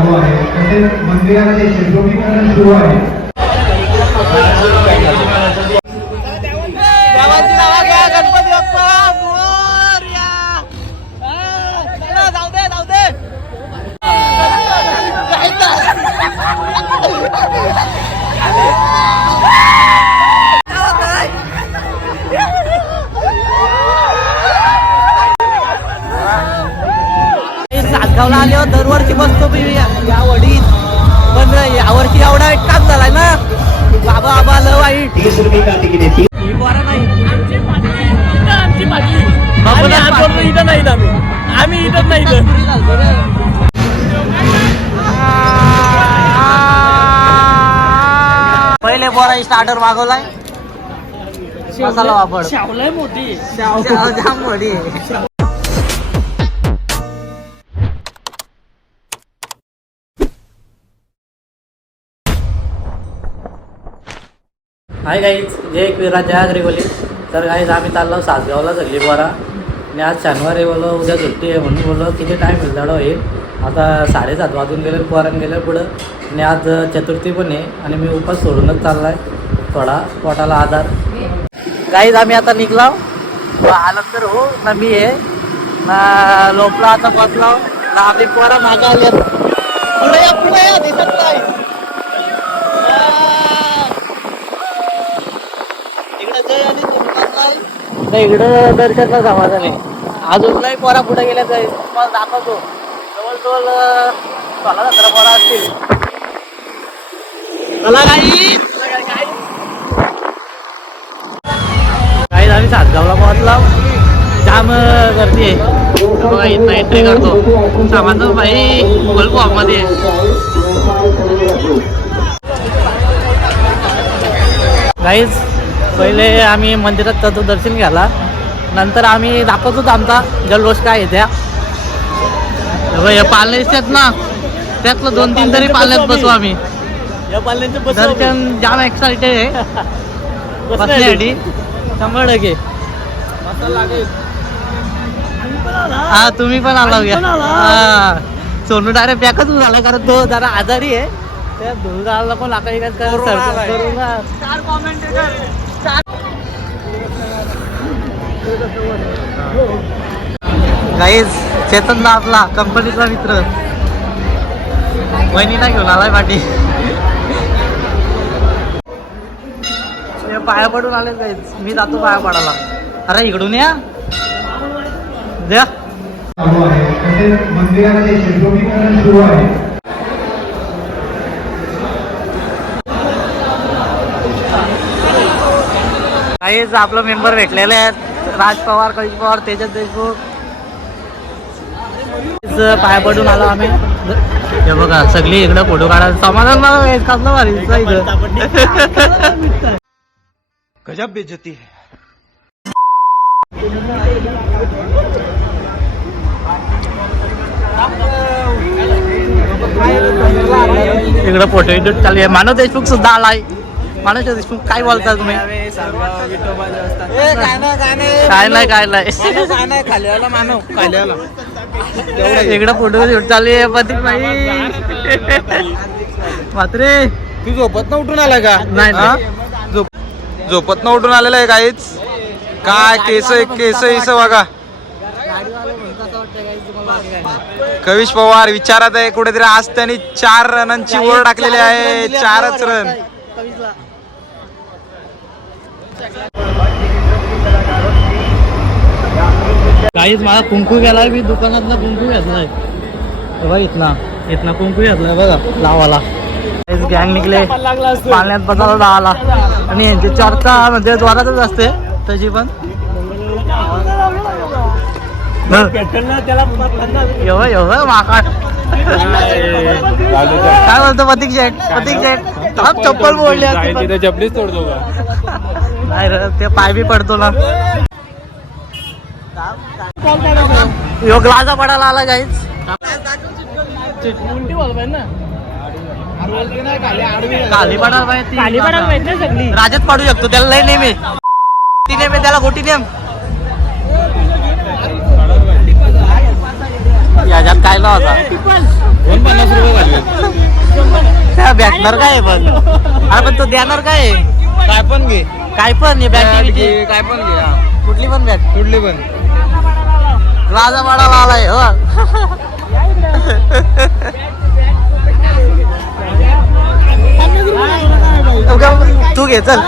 चालू आहे. तसेच मंदिराचे चित्रोपीकरण सुरू आहे. आम्ही इथं नाही. पहिले बोरा स्टार्टर मागवलाय. मसाला वापड शावलाय मोठी. जाम. हाय गाईज जय एकविरा जय अग्रिवली तर गाईज आम्ही चाललो सासगावला सगळी बरा आणि आज शनिवार आहे बोलो उद्या सुट्टी आहे म्हणून बोलो किती टाईम होईल जाडो येईल आता साडेसात वाजून गेले पोरान गेले पुढं. आणि आज चतुर्थी पण आहे आणि मी उपास सोडूनच चाललाय. थोडा पोटाला आधार. गाईज आम्ही आता निघलाव आलं तर हो ना मी आहे ना लोपला आता बसलाव ना आपली पोरं मागं आली पुढे या पुढे या दिसत नाही इकडे जय आणि तुमचाच नाही. नाही इकडं दर्शनला समाधान आहे अजून नाही पोरा कुठं गेल्या तर तुम्हाला दाखवतो. जवळजवळ अं, सोळा सतरा पोरा असतील. चला काही काही आम्ही सातगावला पोहोचला. जाम गर्दी आहे. बघा इथं एंट्री करतो सामान भाई गुगल फॉर्म गाईज पहिले आम्ही मंदिरात दर्शन घ्यायला. नंतर आम्ही दाखवतो आमचा जल्लोष काय त्या. पालने दिसतात ना. त्यातलं दोन तीन तरी पालण्यात बसू आम्ही. दर्शन जाम एक्साइटेड आहे. बसण्यासाठी शंभर टक्के. हा तुम्ही पण आला घ्या. हा. सोनू डायरेक्ट पॅकच झाला कारण तो जरा आजारी आहे. त्या धुळगाळला पण आता एकाच गाईज चेतन दा आपला कंपनीचा मित्र. वहिनीला घेऊन आलाय पाठी. पाया पडून आले गाईज मी जातो पाया पडायला. अरे इकडून या. द्या मंदिरामध्ये सुरू आहे. काहीच आपलं मेंबर भेटलेले आहेत. राज पवार कळीश पवार तेजस देशमुख. इथं पाया पडून आलो आम्ही. हे बघा सगळी इकडं फोटो काढा. समाधान कसलं भारी इकडं गजब बेजती है. इकडं फोटो एडिट चालू आहे. मानव देशमुख सुद्धा आलाय. मानव देशमुख काय बोलता तुम्ही? काय नाही काय नाही. खाल्याला मानव खाल्याला इकडं फोटो शूट चालू आहे प्रतीक भाई. मात्रे तू झोपत न उठून आला का? नाही, हा? नाही. झोप झोपत न उठून आलेला आहे काहीच? काय केस केस इस बघा. कविश पवार विचारात आहे कुठेतरी आज त्यांनी चार रनांची ओढ टाकलेली आहे चारच रन. काहीच मला कुंकू घ्यायला मी दुकानातनं कुंकू घेतलाय. बघा बघ इथना. इथना कुंकू घेतलाय बघा लावाला. गँग निघले. पाण्यात बसायला लावाला आणि यांची चर्चा म्हणजे द्वारातच असते त्याची पण. एवढं एवढं माकाट. काय बोलतो पतिक जेट पतिक जेट थांब चप्पल मोडली असती तोडतो का नाही रे ते पाय बी पडतो ना. यो ग्लासा पडायला आला काहीच खाली पडायला पाहिजे खाली पडायला पाहिजे ना सगळी. राजत पाडू शकतो त्याला लय नेमे ती नेमे त्याला गोटी नेम. याच्यात काय लावा पन्नास रुपये झाले भेटणार काय आहे पण? अरे पण तो देणार काय आहे? काय पण घे. काय पण बॅट घे, काय पण घे हा. कुठली पण बॅट कुठली पण. राजा वाडाला आलाय हो तू घे चल.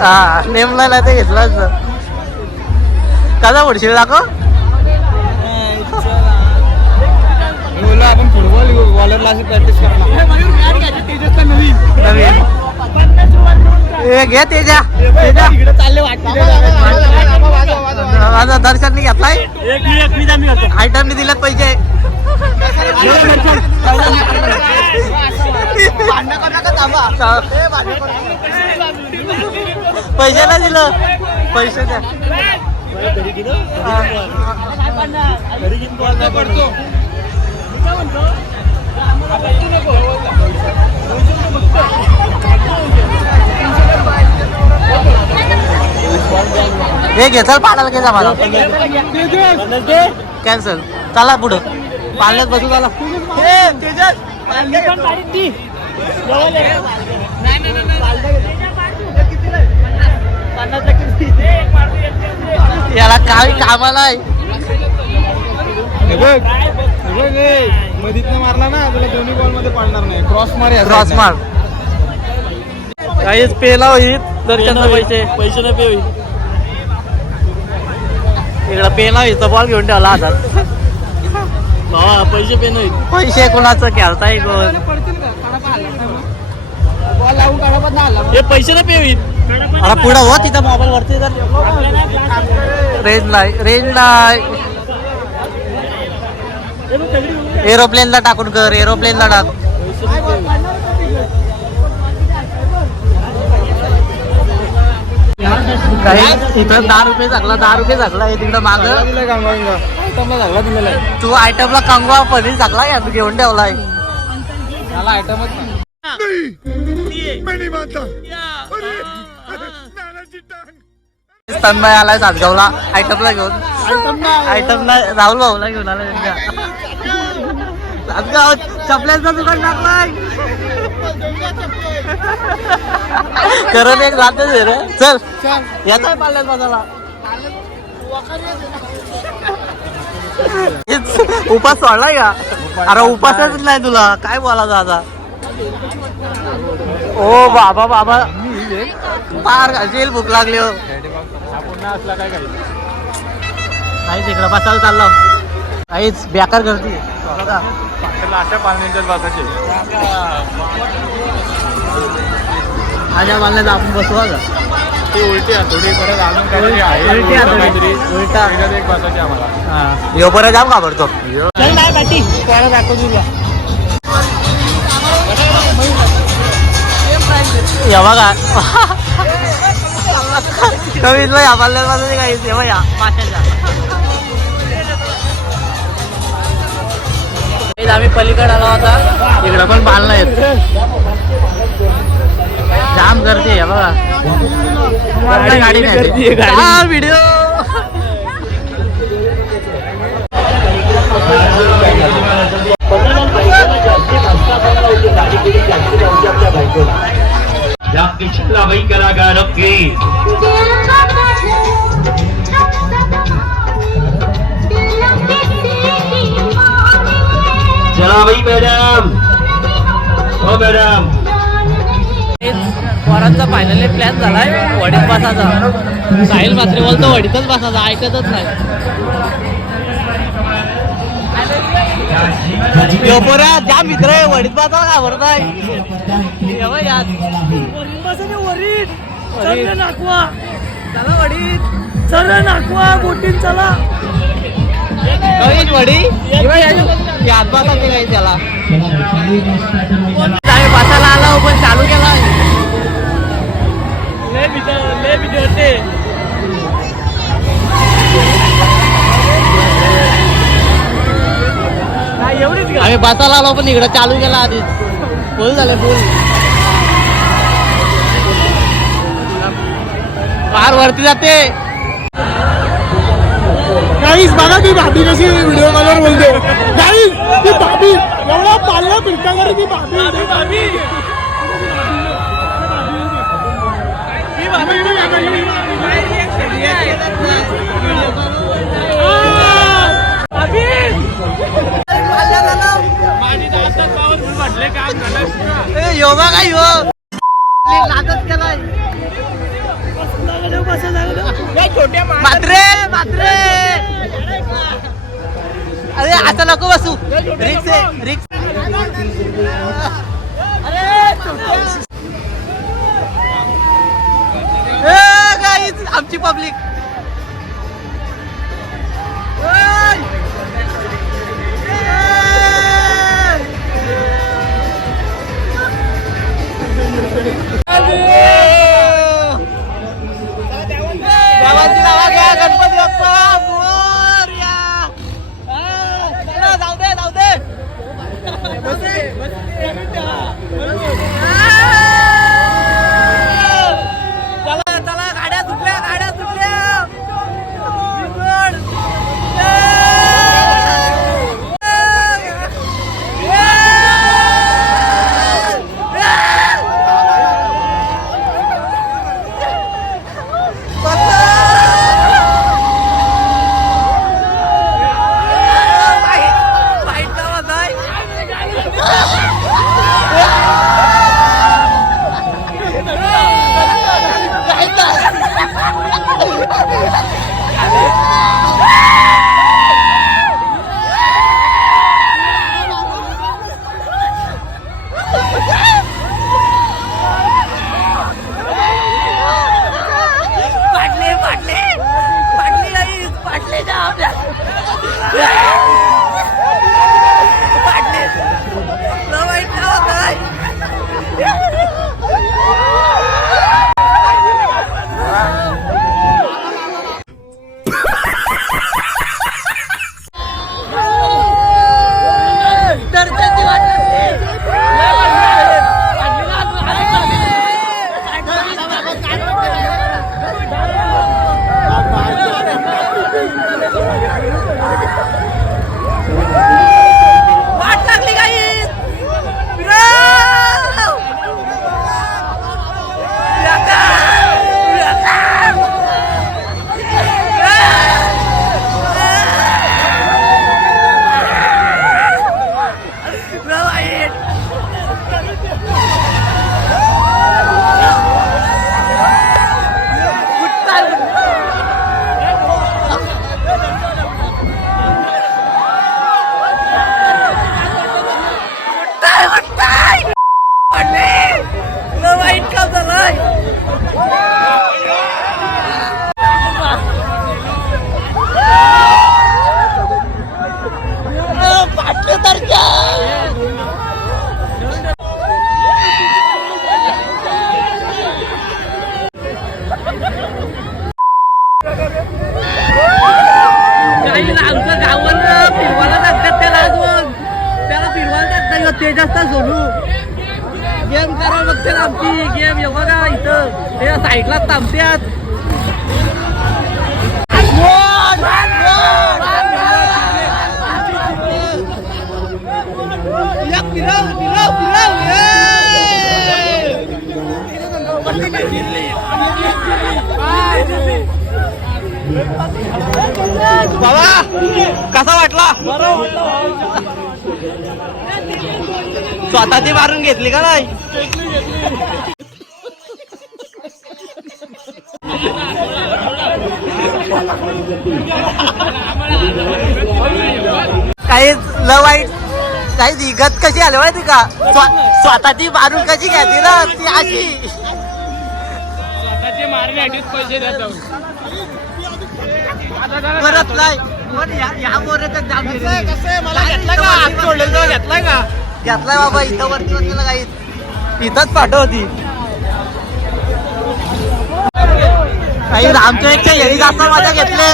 हा नेमला ते घेतला कसा पडशील दाखव. बोला आपण फुटबॉल बॉलरला अशी प्रॅक्टिस करणार नवीन. घे तेजा. तेजा. माझा नाही घेतलाय. आयटमनी दिलेत पैसे. पैसे नाही दिलं. पैसे द्या. हे घे चल पाण्याला घे जा मला. कॅन्सल चला पुढं. पाण्यात बसू चला. याला काय कामाला आहे मधीतनं मारला ना तुला दोन्ही बॉलमध्ये पाडणार नाही. क्रॉस मार या क्रॉस. मार. काहीच पेला होईल दर्शनचे पैसे. पैसे नाही पे होईल इकडं होईल तर बॉल घेऊन ठेवला हातात. पैसे पे नाही पैसे कोणाचं खेळताय कोण हे पैसे नाही पे होईल अरे पुढं हो तिथं मोबाईल वरती रेंज नाही रेंज नाही एरोप्लेनला टाकून कर एरोप्लेनला टाक. काही इथं दहा रुपये झाकला दहा रुपये झाकला हे तिकडं माग. दिलेला आहे तू आयटमला कंगवा पनीर झाकला या तू घेऊन ठेवलाय. त्याला आयटमच तन्मय आलाय सातगावला आयटमला घेऊन. आयटमला राहुल भाऊला घेऊन आला त्यांच्या सातगाव चपल्याचं दुकान टाकलाय. करत एक जाते रे. चल. याचा पाल्यात बाजाला हेच उपास सोडलाय का? अरे उपासच नाही तुला. काय बोलायचं आता? ओ बाबा बाबा. फार जेल भूक लागली हो. असला काय काही काहीच इकडं बसायला चाललो. काहीच बेकार गर्दी अशा पाण्याच्या बसायचे माझ्या मानल्याचं आपण बसू का ती उलटी थोडी परत अजून काहीतरी आहे उलटी. काहीतरी. उलटा. एक बसायची आम्हाला. यो बरं जाम घाबरतो. चल कोणा कमीतलं या पाल्यापासून काही या. आम्ही पलीकडे आला होता इकडं पण बाल नाहीत. जाम गर्दी आहे बघा. गाडी गाडी नाही हा व्हिडिओ जास्ती वही मॅडम. हो मॅडम. पोरांचा फायनली प्लॅन झालाय. वडीत बसायचा. साहिल मात्र बोलतो वडीतच बसायचा. ऐकतच नाही. यो पोऱ्या ज्या मित्र आहे वडीत बसा का भरताय चला वडीत चला नाकवा चला. वडी. ते काही त्याला. आम्ही बसायला आलो पण चालू केला आम्ही बसायला आलो पण इकडं चालू केला आधीच फुल झाले फुल. फार वरती जाते. गाईस बघा ती भाभी कशी व्हिडिओ कॉलवर बोलते. गाईस ती भाभी एवढा पालना फिरता करी ती भाभी ती भाभी योगा काय हो नको बसू रिक्स आहे रिक्स टाकतात ते जास्त सोडू. गेम करा बघते आमची. गेम हे बघा इथं. ते साईडला थांबत्यात. बाबा कसा वाटला. स्वतः ती मारून घेतली का नाही काही ल वाईट काही दिगत कशी आली माहिती का? स्व- स्वतःची मारून कशी घ्यायची ना? ती अशी. परत नाही. पण या- जाम मला घेतला का? घेतलाय का? घेतलाय बाबा इथं वरती बसलेला काही इथंच पाठवती. काही रामचंद्रच्या येळी जास्त माझ्या घेतले.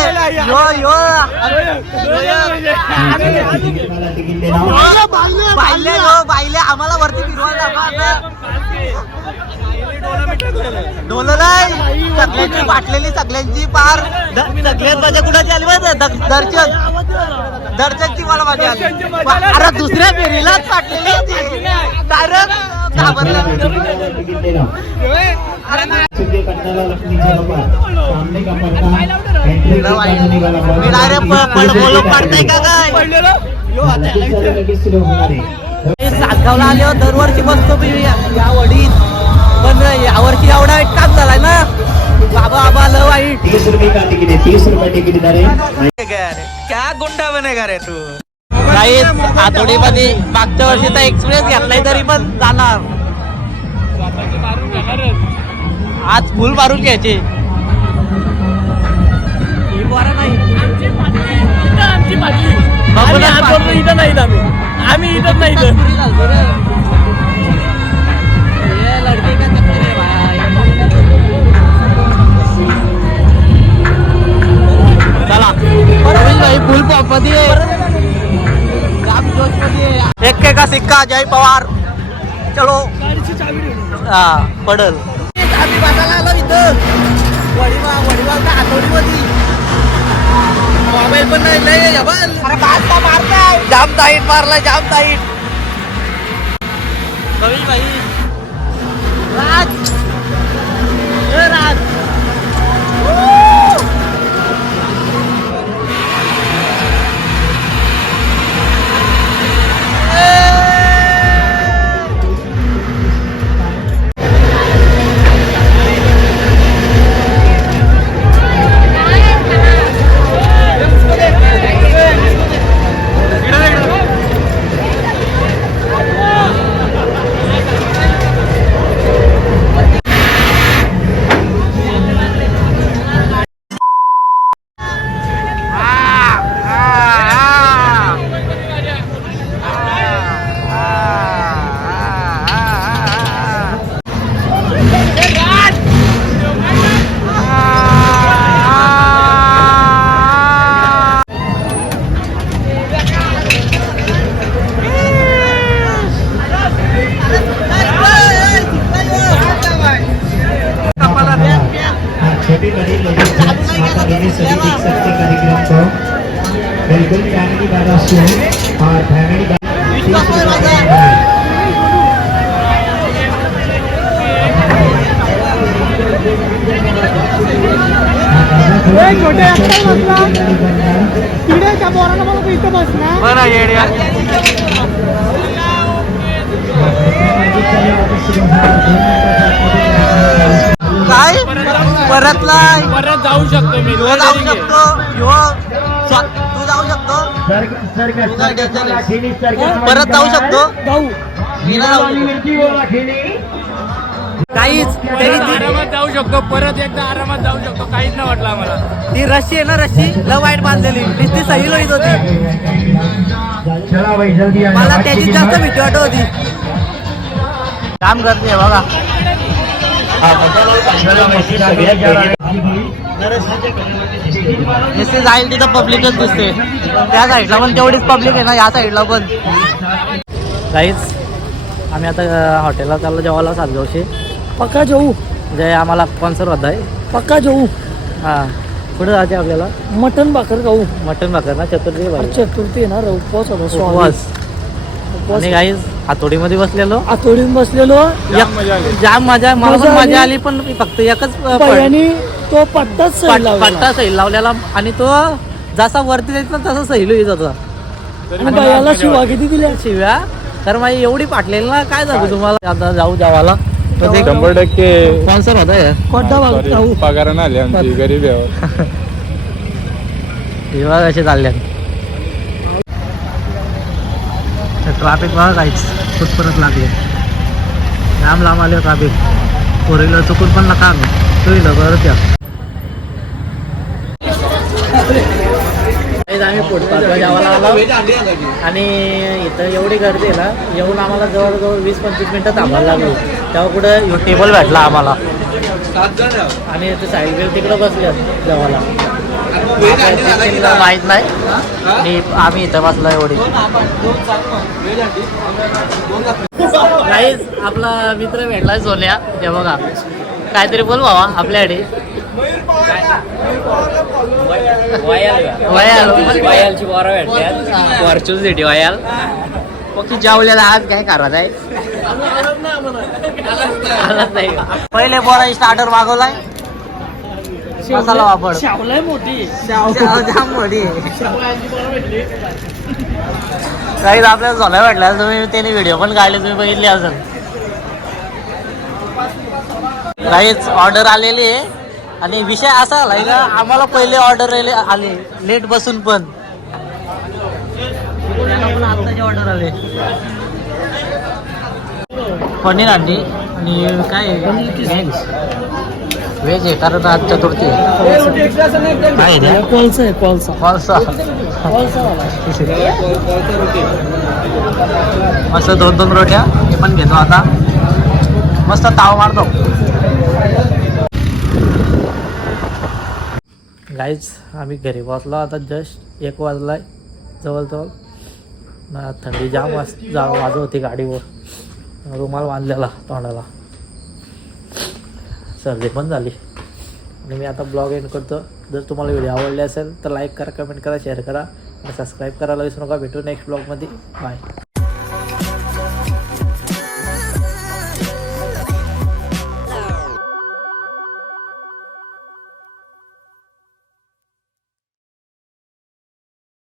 यो यो. बायले यो बायले आम्हाला वरती फिरवायला डोललाय. सगळ्यांची वाटलेली सगळ्यांची पार. सगळ्यात माझ्या कुणाची आली माहिती दर्शन. दर्शनची मला मजा आली. अरे दुसऱ्या फेरीलाच होती डायरेक्ट घाबरला. मी डायरेक्ट बोलू पडताय का काय? सातगावला आले दरवर्षी बसतो मी. या वडीत पण यावर्षी एवढा वाईट काम झालाय ना. बाबा बाबा लय वाईट. तीस रुपये का तिकीट आहे? तीस रुपये तिकीट आहे. क्या गुंडा बनेगा रे तू? काही आठवडीमध्ये मागच्या वर्षीचा एक्सप्रेस घेतलाय तरी पण जाणार. आज फुल मारून घ्यायचे. इथं नाही आम्ही. आम्ही इथं नाही. चला. भाई फुल पॉपमध्ये आहे. जाम जोशमध्ये आहे. एक्के का सिक्का जय पवार। चलो। हा पडल। आम्ही बसायला आलो इथं वडीवा वडीवा का हातोडीमध्ये मोबाईल पण नाही लय जबल अरे मारता मारताय जाम ताईट मारलाय जाम ताईट कवी भाई। राज। राज। छोटी बिल्कुल फैमिली वाला शो और फैमिली. छोटे अक्कल बसला तिकडे त्या पोराला मला इथं बसणार बरं येड्या काय परत जाऊ शकतो मी. जाऊ शकतो. शकतो परत जाऊ शकतो. जाऊ. काहीच आरामात जाऊ शकतो. परत एकदा आरामात जाऊ शकतो. काहीच नाही वाटलं आम्हाला. ती रशी आहे ना रशी ल वाईट बांधलेली. नुसती सही लोईत होती. चला भाई जल्दी आ मला त्याची जास्त भीती वाटत होती. काम करते बघा. नुसते जाईल तिथं पब्लिकच दिसते त्या साईडला पण तेवढीच पब्लिक आहे ना या साईडला पण. काहीच आम्ही आता हॉटेलला चाललो जेवायला सातगावशी पक्का जाऊ जे आम्हाला स्पॉन्सर होत आहे. पक्का जाऊ हां. कुठं जायचे आपल्याला? मटन भाकर खाऊ. मटन भाकर ना चतुर्थी चतुर्थी आहे ना रे, उपवास होता स्वामी. उपवास उपवास आणि हातोडीमध्ये बसलेलो. आतोडीत बसलेलो. एक- जाम मजा मला मजा पण आली. मजा आली. पण फक्त एकच अ, पड- पहिल्यानी तो पट्टाच सही पट- लावलेला. पट्टा सैल लावलेला आणि तो जसा वरती जायचा तसा सैलू येत होता आणि बायाला शिवा किती दिल्या? शिव्या? तर माझी एवढी पाटलेली ना काय सांगू तुम्हाला? आता जाऊ जावाला. शंभर टक्के स्पॉन्सर होता हे. कोड्डा भाग? खाऊ पगारानं आले आमची गरीब आहे. विवाह कसे चालले ट्राफिक बघा काहीच खूप परत लागले. लांब लांब आले ट्राफिक. फोर व्हीलर चुकून पण नका आम्ही टू व्हीलर या. आम्ही फुटपाथवर जेवायला आलो. आणि इथं एवढी गर्दी आहे ना येऊन आम्हाला जवळजवळ वीस पंचवीस मिनटं थांबायला लागली. तेव्हा कुठं टेबल भेटला आम्हाला. आणि ते साईड बिल तिकडं बसले जेवायला. माहीत नाही. आणि आम्ही इथं बसलो एवढी. काहीच आपला मित्र भेटला सोन्या. हे बघा. काहीतरी बोल बाबा आपल्याकडे. वयालची बोरा भेटल्यात. Fortune City Vayal. की जेवल्याला आज काय करत आहे? पहिले बोरा स्टार्टर मागवलाय. मसाला वापर. शावलाय मोठी जाम मोठी काही आपल्याला झोला भेटला तुम्ही त्याने व्हिडिओ पण काढले तुम्ही बघितले असेल काहीच ऑर्डर आलेली आहे. आणि विषय असा आलाय का आम्हाला पहिले ऑर्डर आले लेट बसून पण. त्यांना पण आत्ताची ऑर्डर आले पनीर अंडी आणि काय व्हेज आहे कारण आज चतुर्थी आहे. काय आहे आहे कोळसा मस्त दोन दोन रोट्या हे पण घेतो आता. मस्त ताव मारतो. गाईज आम्ही घरी पोचलो आता जस्ट एक वाजलाय जवळजवळ. ना थंडी जाम वाज जा वाजत होती गाडीवर. रुमाल बांधलेला तोंडाला. सर्दी पण झाली. आणि मी आता ब्लॉग एंड करतो. जर तुम्हाला व्हिडिओ आवडले असेल तर लाईक करा कमेंट करा शेअर करा. आणि सबस्क्राईब करायला विसरू नका. भेटू नेक्स्ट ब्लॉगमध्ये बाय